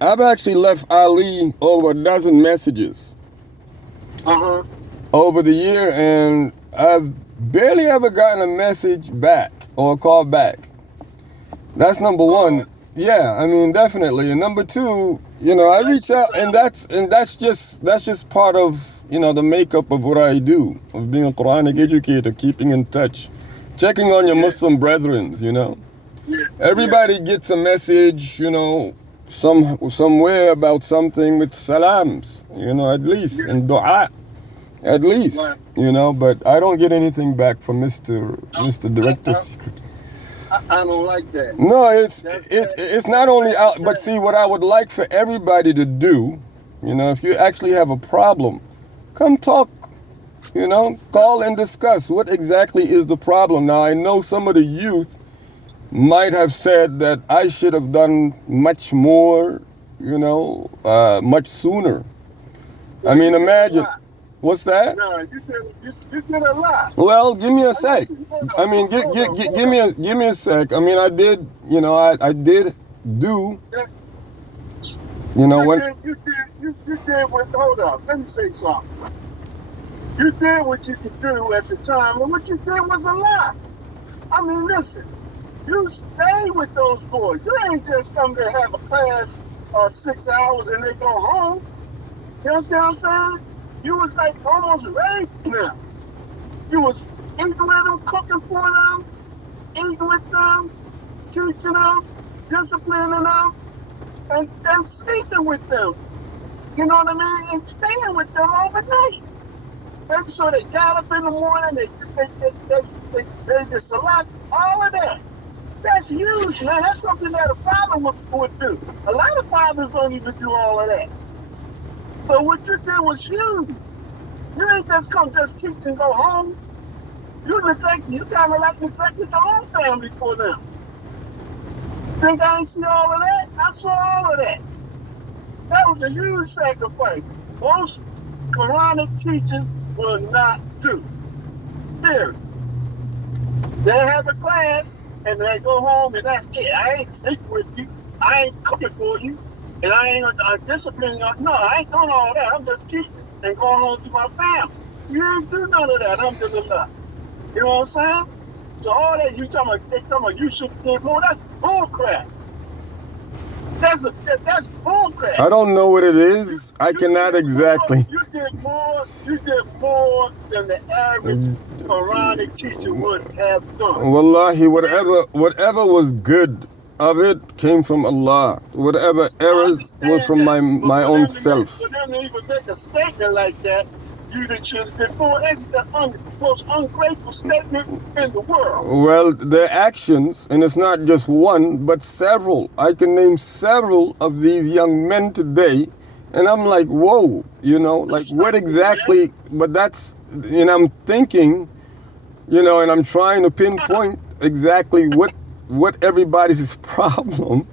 I've actually left Ali over a dozen messages over the year, and I've barely ever gotten a message back or a call back. That's number one. Yeah, I mean, definitely. And number two, you know, I reach out, and that's just part of, you know, the makeup of what I do, of being a Quranic educator, keeping in touch, checking on your Muslim brethren, you know. Everybody gets a message, you know, somewhere about something with salams, you know, at least, and dua, at least, you know, but I don't get anything back from Mr. Director Secret. I don't like that. No, it's not only out, but see, what I would like for everybody to do, you know, if you actually have a problem, come talk, you know, call and discuss what exactly is the problem. Now, I know some of the youth might have said that I should have done much more, you know, much sooner. I mean, imagine. What's that? No, you did a lot. Well, give me a sec. I mean, give me a sec. I mean, I did, you know, I did do, you know, you did what, hold up, let me say something. You did what you could do at the time, and what you did was a lot. I mean, listen, you stay with those boys. You ain't just come to have a class 6 hours and they go home. You understand what I'm saying? You was like almost raised them. You was eating with them, cooking for them, eating with them, teaching them, disciplining them, and sleeping with them. You know what I mean? And staying with them overnight. Make sure they got up in the morning, they just select all of that. That's huge, man. That's something that a father would do. A lot of fathers don't even do all of that. But what you did was huge. You ain't just come just teach and go home. You kind of like neglected your own family for them. Think I ain't see all of that? I saw all of that. That was a huge sacrifice. Most Quranic teachers will not do. Period. They have a class and they go home and that's it. I ain't sleeping with you. I ain't cooking for you. And I ain't disciplining. No, I ain't doing all that. I'm just teaching and going home to my family. You ain't do none of that. Alhamdulillah. You know what I'm saying? So all that they talking about you should have did more. That's bull crap. That's bull crap. I don't know what it is. I cannot exactly. You did more than the average Quranic teacher would have done. Wallahi, whatever was good of it came from Allah. Whatever errors were from my own self. For them to even make a statement like that, you should have been more. That's the most ungrateful statement in the world. Well, their actions, and it's not just one, but several. I can name several of these young men today, and I'm like, whoa, you know, like what exactly? But that's, and I'm thinking, you know, and I'm trying to pinpoint exactly what everybody's problem,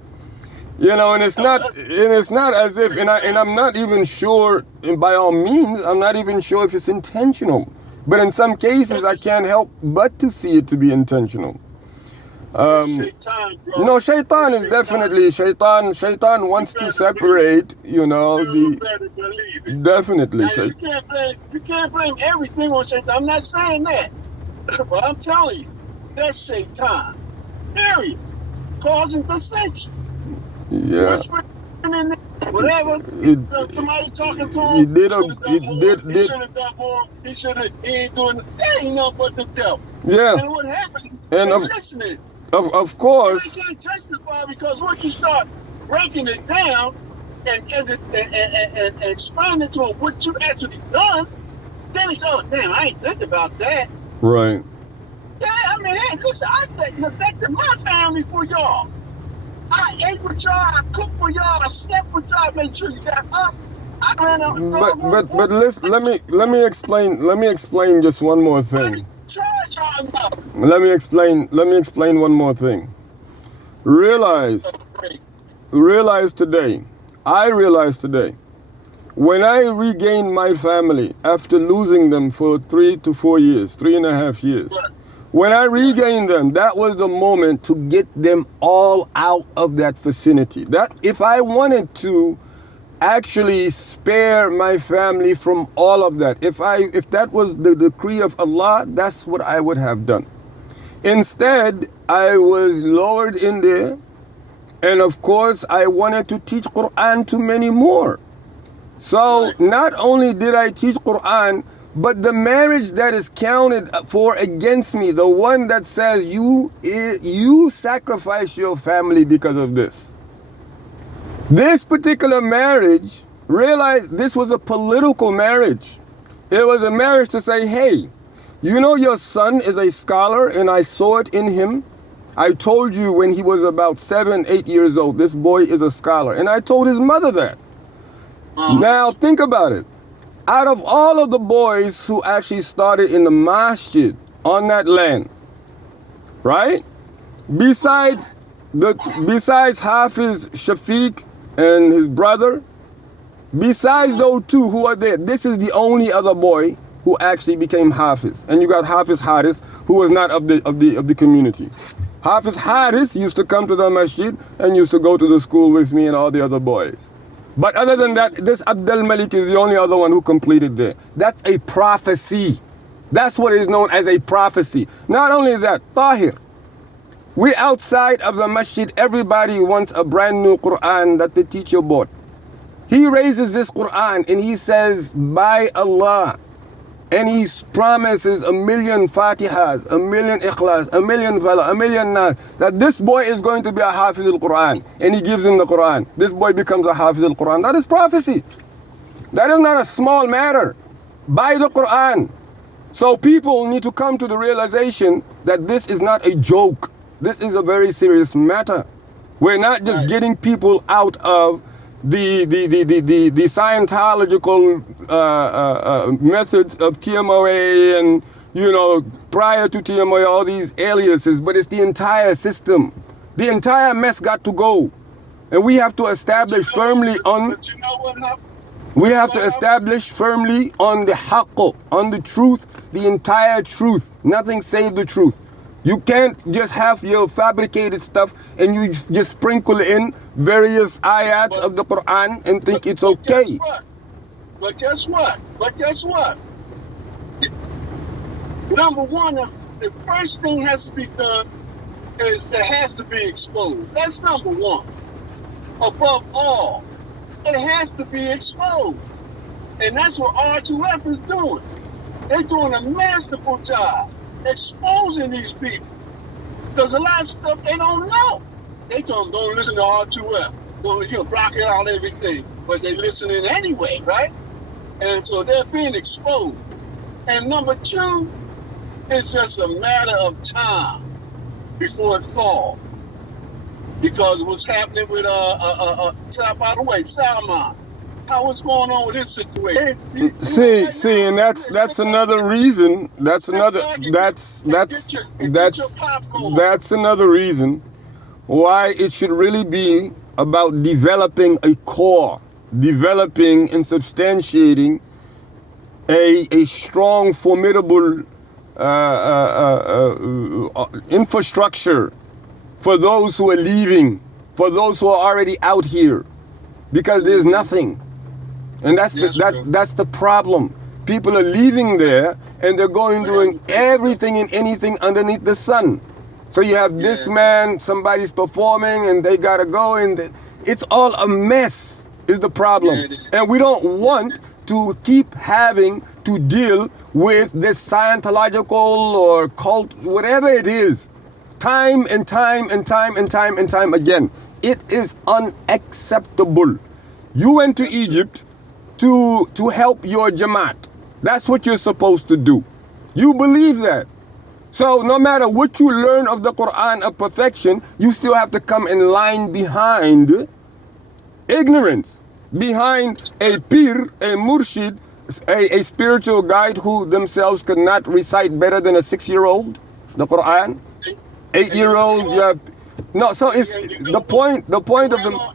you know, and it's not as if, and I'm not even sure, and by all means, I'm not even sure if it's intentional, but in some cases, I can't help but to see it to be intentional. No, shaitan is definitely, shaitan wants to separate, you know, definitely. You can't blame everything on shaitan. I'm not saying that, but I'm telling you, that's shaitan. Period. Causing dissension. Yeah. Whatever. Somebody talking to him. He should have done more. He ain't doing. That ain't nothing but the devil. Yeah. And what happened? And listening. Of course. You can't testify because once you start breaking it down and explaining to him what you actually done, then it's damn, I ain't think about that. Right. Yeah, I mean, hey, listen, I neglected my family for y'all. I ate with y'all, I cooked for y'all, I slept with y'all, made sure you got up. I ran out. But listen, let me explain just one more thing. Let me explain one more thing. Realize today, when I regained my family after losing them for 3 to 4 years, 3.5 years, When I regained them, that was the moment to get them all out of that vicinity. That if I wanted to actually spare my family from all of that, if that was the decree of Allah, that's what I would have done. Instead, I was lowered in there, and of course I wanted to teach Quran to many more. So not only did I teach Quran, but the marriage that is counted for against me, the one that says you sacrifice your family because of this. This particular marriage, realize this was a political marriage. It was a marriage to say, hey, you know your son is a scholar and I saw it in him. I told you when he was about 7, 8 years old, this boy is a scholar. And I told his mother that. Now think about it. Out of all of the boys who actually started in the masjid on that land, right? Besides Hafiz Shafiq and his brother, besides those two who are there, this is the only other boy who actually became Hafiz. And you got Hafiz Hadis, who was not of the community. Hafiz Hadis used to come to the masjid and used to go to the school with me and all the other boys. But other than that, this Abdul Malik is the only other one who completed there. That's a prophecy. That's what is known as a prophecy. Not only that, Tahir. We outside of the masjid, everybody wants a brand new Quran that the teacher bought. He raises this Quran and he says, by Allah, and he promises 1,000,000 Fatihas, 1,000,000 Ikhlas, 1,000,000 Fala, 1,000,000 Nas, that this boy is going to be a Hafiz al-Quran, and he gives him the Quran. This boy becomes a Hafiz al-Quran. That is prophecy. That is not a small matter. Buy the Quran. So people need to come to the realization that this is not a joke. This is a very serious matter. We're not just getting people out of the Scientological methods of TMOA and, you know, prior to TMOA, all these aliases, but it's the entire system. The entire mess got to go. And we have to establish firmly on, we have to establish firmly on the haqq, on the truth, the entire truth. Nothing save the truth. You can't just have your fabricated stuff and you just sprinkle in various ayats of the Quran and think it's okay. But guess what? Number one, the first thing has to be done is it has to be exposed. That's number one. Above all, it has to be exposed. And that's what R2F is doing. They're doing a masterful job exposing these people. Because a lot of stuff they don't know. They don't listen to R2F. Don't block it out everything. But they listening anyway, right? And so they're being exposed. And number two, it's just a matter of time before it falls. Because what's happening with by the way, Salman, what's going on with this situation? See, and that's another reason. That's another reason why it should really be about developing a core, developing and substantiating a strong, formidable infrastructure for those who are leaving, for those who are already out here, because there's nothing. And that's the problem. People are leaving there and they're going doing everything and anything underneath the sun. So you have this man, somebody's performing and they gotta go, and it's all a mess is the problem. And we don't want to keep having to deal with this Scientological or cult, whatever it is, time and time again. It is unacceptable. You went to Egypt to help your Jamaat. That's what you're supposed to do. You believe that. So no matter what you learn of the Quran of perfection, you still have to come in line behind ignorance, behind a pir, a murshid, a spiritual guide who themselves could not recite better than a 6-year-old, the Quran. 8-year-olds, you have, no, so it's the point of the,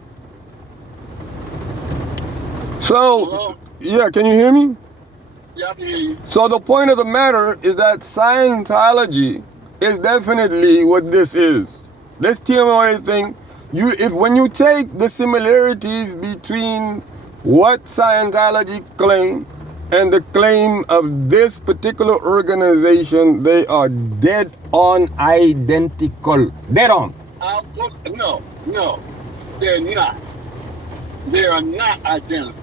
so, yeah, can you hear me? Yeah, I can hear you. So the point of the matter is that Scientology is definitely what this is. This TMOA thing, when you take the similarities between what Scientology claim and the claim of this particular organization, they are dead on identical. Dead on. No, they're not. They are not identical.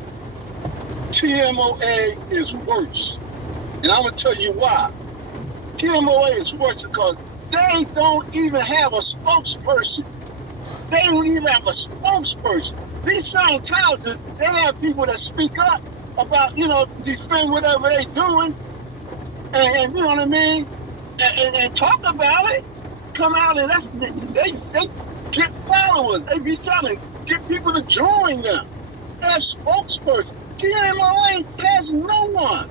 TMOA is worse. And I'm going to tell you why. TMOA is worse because they don't even have a spokesperson. They don't even have a spokesperson. These Scientologists, they have people that speak up about, defend whatever they're doing. And you know what I mean? And talk about it. Come out and they get followers. They be trying to get people to join them. They have spokesperson. TMOA has no one.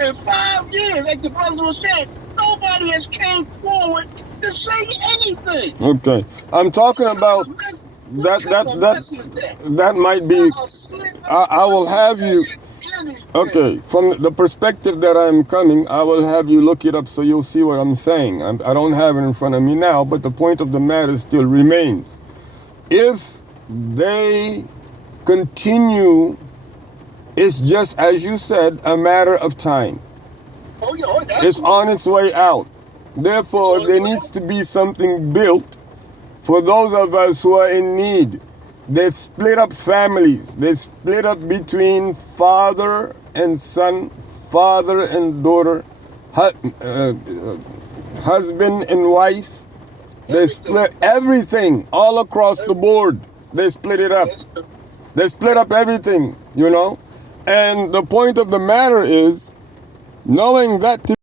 In 5 years, like the brother was saying, nobody has came forward to say anything. Okay, I'm talking about that might be. I will have you. Okay, from the perspective that I'm coming, I will have you look it up so you'll see what I'm saying. I don't have it in front of me now, but the point of the matter still remains. If they continue, it's just, as you said, a matter of time. It's on its way out. Therefore, there needs to be something built for those of us who are in need. They've split up families. They've split up between father and son, father and daughter, husband and wife. They split everything all across the board. They split it up. They split up everything, And the point of the matter is, knowing that